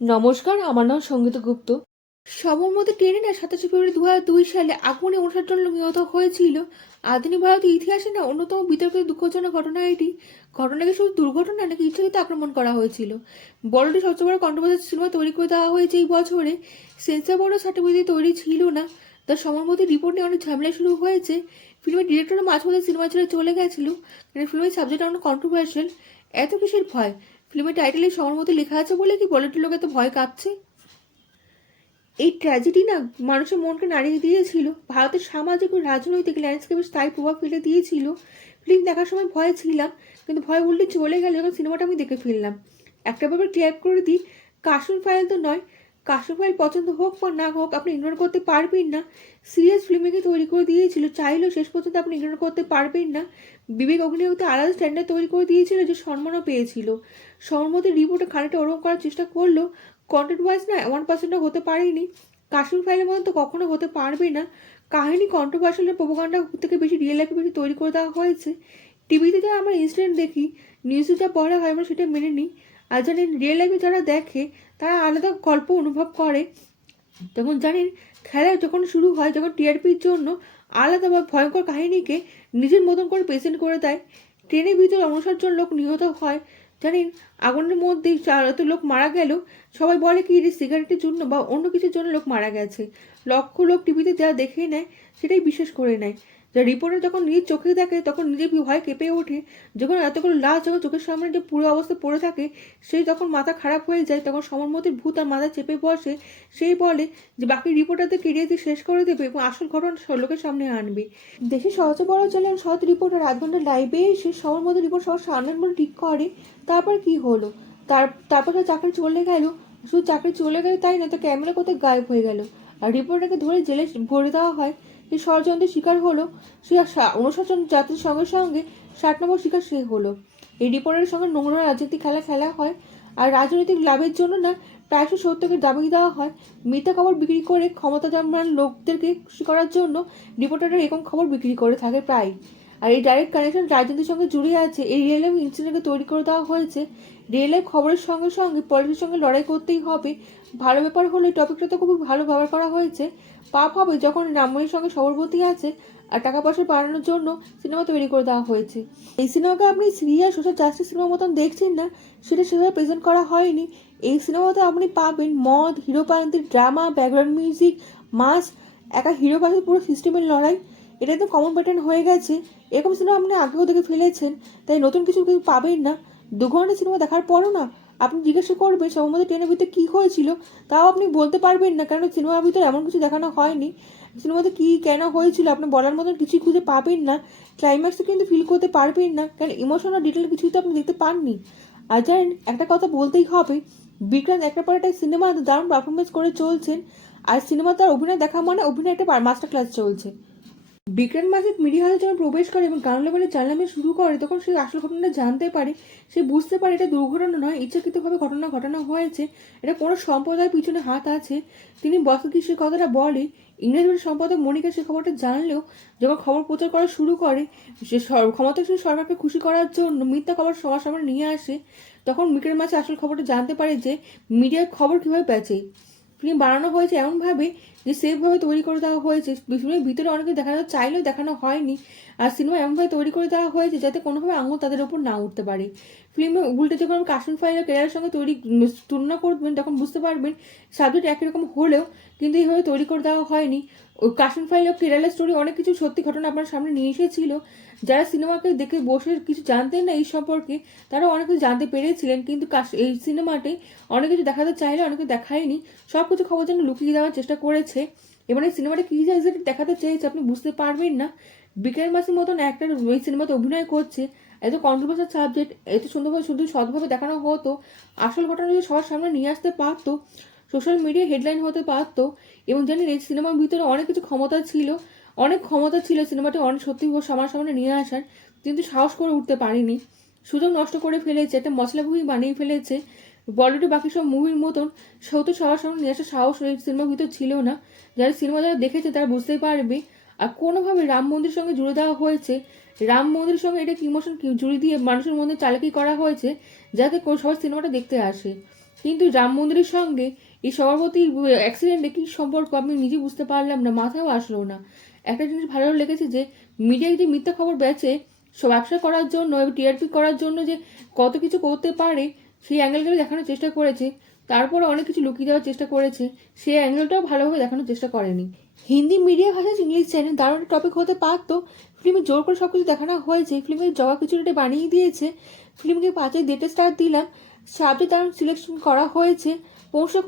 নমস্কার, আমার নাম সঙ্গীতা গুপ্ত। সবরমতী ট্রেনে না 27 ফেব্রুয়ারি 2002 সালে আগুনে 59 লোক নিহত হয়েছিল। আধুনিক ভারতের ইতিহাসে না অন্যতম বিতর্কিত দুঃখজনক ঘটনা এটি। ঘটনাকে শুধু দুর্ঘটনা নাকি ইচ্ছাকৃত আক্রমণ করা হয়েছিল। বড়টি সবচেয়ে বড় কন্ট্রোভার্সি সিনেমা তৈরি করে দেওয়া হয়েছে এই বছরে। সেন্সর বোর্ডের সার্টিফিকেট তৈরি ছিল না। তার সবরমতী রিপোর্ট নিয়ে অনেক ঝামেলা শুরু হয়েছে। ফিল্মের ডিরেক্টর মাঝপথে সিনেমা ছেড়ে চলে গেছিল, কারণ ফিল্মের সাবজেক্ট অনেক কন্ট্রোভার্সিয়াল। এত কিসের ভয়? ফিল্মের টাইটেলে সবরমতী লেখা আছে বলে কি বলিউডের লোক এত ভয় কাঁপছে? এই ট্র্যাজেডি না মানুষের মনকে নাড়িয়ে দিয়েছিল, ভারতের সামাজিক ও রাজনৈতিক ল্যান্ডস্কেপে স্থায়ী প্রভাব ফেলে দিয়েছিল। ফিল্ম দেখার সময় ভয় ছিলাম, কিন্তু ভয় উল্টে চলে গেল যখন সিনেমাটা আমি দেখে ফেললাম। একটা ব্যাপার ক্লিয়ার করে দিই, কার্টুন ফাইল তো নয়। কার্টুন ফাইল পছন্দ হোক বা না হোক আপনি ইগনোর করতে পারবেন না। সিরিয়াস ফিল্মকে তৈরি করে দিয়েছিল, চাইলেও শেষ পর্যন্ত আপনি ইগনোর করতে পারবেন না। বিবেক অগ্নিহোত্রী আলাদা স্ট্যান্ডার্ড তৈরি করে দিয়েছিল, যে সম্মানও পেয়েছিল। সহমতের রিপোর্টে খানিকটা ওরকম করার চেষ্টা করলো, কন্টেন্ট ওয়াইজ না 1%ও হতে পারেনি। কার্টুন ফাইলের মতো তো কখনো হতে পারবে না। কাহিনী কন্ট্রোভার্সিয়াল প্রোপাগান্ডা থেকে বেশি রিয়েল লাইফে বেশি তৈরি করে দেওয়া হয়েছে। টিভিতে যা আমরা ইনসিডেন্ট দেখি, নিউজে যা পড়া হয় আমরা সেটা মেনে নিই। আর জানেন, রিয়েল লাইফে যারা দেখে তারা আলাদা গল্প অনুভব করে। তখন জানেন, খেলা যখন শুরু হয়, যখন টিআরপির জন্য আলাদা বা ভয়ঙ্কর কাহিনীকে নিজের মতন করে প্রেজেন্ট করে দেয়। ট্রেনের ভিতরে 59 জন লোক নিহত হয়। জানেন, আগুনের মধ্যে এত লোক মারা গেল। সবাই বলে কি যে সিগারেটের জন্য বা অন্য কিছুর জন্য লোক মারা গেছে। লক্ষ লোক টিভিতে যা দেখে নেয় সেটাই বিশ্বাস করে নেয়। যা রিপোর্টার যখন নিজের চোখে দেখে তখন নিজের ভয় কেঁপে ওঠে। যখন এতগুলো লাশ যখন চোখের সামনে যে পুরো অবস্থা পড়ে থাকে, সেই যখন মাথা খারাপ হয়ে যায়, তখন সবরমতীর ভূত আর মাথা চেপে বসে। সেই বলে যে বাকি রিপোর্টারদের কেরিয়ার দিয়ে শেষ করে দেবে এবং আসল ঘটনা লোকের সামনে আনবে। দেশে সবচেয়ে বড় চ্যানেল সৎ রিপোর্টার 8 ঘন্টা লাইভে এসে সবরমতী রিপোর্ট সবার সামনে বলে ঠিক করে। তারপর কি হলো? তারপর চাকরি চলে গেল। শুধু চাকরি চলে গেল তাই না, তো ক্যামেরা কোথায় গায়েব হয়ে গেল। আর রিপোর্টারকে ধরে জেলে ভরে দেওয়া হয়। যে ষড়যন্ত্রের শিকার হলো সে। 59 জন যাত্রীর সঙ্গে সঙ্গে 60 নম্বর শিকার সে হলো। এই রিপোর্টারের সঙ্গে নোংরা রাজনৈতিক খেলা খেলা হয়। আর রাজনৈতিক লাভের জন্য না প্রায়শই সত্যকে দাবি দেওয়া হয়। মিথ্যা খবর বিক্রি করে ক্ষমতা জন্মান লোকদেরকে খুশি করার জন্য রিপোর্টাররা এরকম খবর বিক্রি করে থাকে প্রায়। আর এই ডাইরেক্ট কানেকশন রাজনীতির সঙ্গে জুড়ে আছে। এই রিয়েল লাইফ ইনসিডেন্টকে তৈরি করে দেওয়া হয়েছে। রিয়েল লাইফ খবরের সঙ্গে সঙ্গে পলিটিক্সের সঙ্গে লড়াই করতেই হবে। ভালো ব্যাপার হলো এই টপিকটা তো খুবই ভালো ব্যবহার করা হয়েছে। পাপ হবে যখন রামমণির সঙ্গে সবরমতী আছে আর টাকা পয়সা বাড়ানোর জন্য সিনেমা তৈরি করে দেওয়া হয়েছে। এই সিনেমাকে আপনি সিরিয়াস সোশ্যাল জাস্টিস সিনেমার মতন দেখছেন না, সেটা সেভাবে প্রেজেন্ট করা হয়নি। এই সিনেমাতে আপনি পাবেন মদ, হিরো পান্তির ড্রামা, ব্যাকগ্রাউন্ড মিউজিক, মাস, একা হিরো পাশে পুরো সিস্টেমের লড়াই। এটা তো কমন প্যাটার্ন হয়ে গেছে। এরকম সিনেমা আপনি আগেও দেখে ফেলেছেন, তাই নতুন কিছু কিছু পাবেন না। 2 ঘন্টা সিনেমা দেখার পরও না আপনি জিজ্ঞাসা করবেন সবরমতী ট্রেনের ভিতরে কী হয়েছিল, তাও আপনি বলতে পারবেন না, কারণ সিনেমার ভিতরে এমন কিছু দেখানো হয়নি। সিনেমাতে কী কেন হয়েছিল আপনি বলার মতন কিছুই খুঁজে পাবেন না। ক্লাইম্যাক্সে কিন্তু ফিল করতে পারবেন না, কারণ ইমোশনাল ডিটেল কিছুই তো আপনি দেখতে পাননি। আর জানেন, একটা কথা বলতেই হবে, বিক্রান্ত একটা পর একটা সিনেমা দারুণ পারফরমেন্স করে চলছেন। আর সিনেমা তার অভিনয় দেখা মানে অভিনয় একটা মাস্টার ক্লাস চলছে। বিক্রান্ত মাসিক মিডিয়া হাতে যখন প্রবেশ করে এবং গান লেভেলে চালানো শুরু করে, তখন সে আসল ঘটনাটা জানতে পারে। সে বুঝতে পারে এটা দুর্ঘটনা নয়, ইচ্ছাকৃতভাবে ঘটনা ঘটানো হয়েছে। এটা কোনো সম্প্রদায়ের পিছনে হাত আছে। তিনি বসকে সে কথাটা বলে। ইংরেজি সম্পাদক মনিকা সে খবরটা জানলেও যখন খবর প্রচার করা শুরু করে, সে ক্ষমতাশীল সরকারকে খুশি করার জন্য মিথ্যা খবর সবার সামনে নিয়ে আসে, তখন বিক্রান্ত মাসি আসল খবরটা জানতে পারে যে মিডিয়ার খবর কীভাবে প্যাঁচে। ফিল্ম বানানো হয়েছে এমনভাবে যে সেফভাবে তৈরি করে দেওয়া হয়েছে। ফিল্মের ভিতরে অনেকে দেখানো চাইলেও দেখানো হয়নি। আর সিনেমা এমনভাবে তৈরি করে দেওয়া হয়েছে যাতে কোনোভাবে আঙুল তাদের ওপর না উঠতে পারে। ফিল্মে উল্টে যখন কার্টুন ফাইলের কেরিয়ারের সঙ্গে তুলনা করবেন, তখন বুঝতে পারবেন সাবজেক্ট একই রকম হলেও কিন্তু এইভাবে তৈরি করে দেওয়া হয়নি। ওই কার্টুন ফাইলের কেরালার স্টোরি অনেক কিছু সত্যি ঘটনা আপনার সামনে নিয়ে এসেছিল। যারা সিনেমাকে দেখে বসে কিছু জানতেন না এই সম্পর্কে, তারা অনেক কিছু জানতে পেরেছিলেন, কিন্তু এই সিনেমাতে অনেক কিছু দেখাতে চাইলে অনেকে দেখায়নি। সব কিছু খবর যেন লুকিয়ে দেওয়ার চেষ্টা করেছে। এবার এই সিনেমাটা কী যে এক্সাক্টলি দেখাতে চেয়েছে আপনি বুঝতে পারবেন না। বিক্রম মাসির মতন একটা এই সিনেমাতে অভিনয় করছে, এত কন্ট্রোভার্সাল সাবজেক্ট এত সুন্দরভাবে শুধু সৎভাবে দেখানো হতো, আসল ঘটনা যদি সবার সামনে নিয়ে আসতে পারতো, সোশ্যাল মিডিয়া হেডলাইন হতে পারতো। এবং জানেন, এই সিনেমার ভিতরে অনেক কিছু ক্ষমতা ছিল, অনেক ক্ষমতা ছিল সিনেমাটা অনেক সত্যি সবার সামনে নিয়ে আসার, কিন্তু সাহস করে উঠতে পারিনি। সুযোগ নষ্ট করে ফেলেছে, একটা মশলা মুভি বানিয়ে ফেলেছে। বলিউডে বাকি সব মুভির মতন তো সবার সামনে নিয়ে আসার সাহস এই সিনেমার ভিতর ছিল না। যারা দেখেছে তারা বুঝতেই পারবে। আর কোনোভাবে রাম মন্দিরের সঙ্গে জুড়ে দেওয়া হয়েছে। রাম মন্দিরের সঙ্গে এটা ইমোশন জুড়ে দিয়ে মানুষের মধ্যে চালাকি করা হয়েছে যাতে সবাই সিনেমাটা দেখতে আসে। কিন্তু রাম মন্দিরের সঙ্গে এই সভাপতি অ্যাক্সিডেন্টে কী সম্পর্ক আমি নিজে বুঝতে পারলাম না, মাথাও আসলো না। একটা জিনিস ভালো লেগেছে যে মিডিয়ায় যে মিথ্যা খবর বেচে ব্যবসা করার জন্য এবং টিআরপি করার জন্য যে কত কিছু করতে পারে সেই অ্যাঙ্গেলগুলো দেখানোর চেষ্টা করেছে। তারপরে অনেক কিছু লুকিয়ে দেওয়ার চেষ্টা করেছে, সেই অ্যাঙ্গেলটাও ভালোভাবে দেখানোর চেষ্টা করেনি। হিন্দি মিডিয়া ভাষা ইংলিশ চ্যানেল দারুণ টপিক হতে পারতো। ফিল্মে জোর করে সব কিছু দেখানো হয়েছে, ফিল্মের জগা কিছুটা বানিয়ে দিয়েছে। ফিল্মকে 5-এ 1.5 স্টার দিলাম। সাবজেক্ট দারুণ সিলেকশন করা হয়েছে। পৌঁছে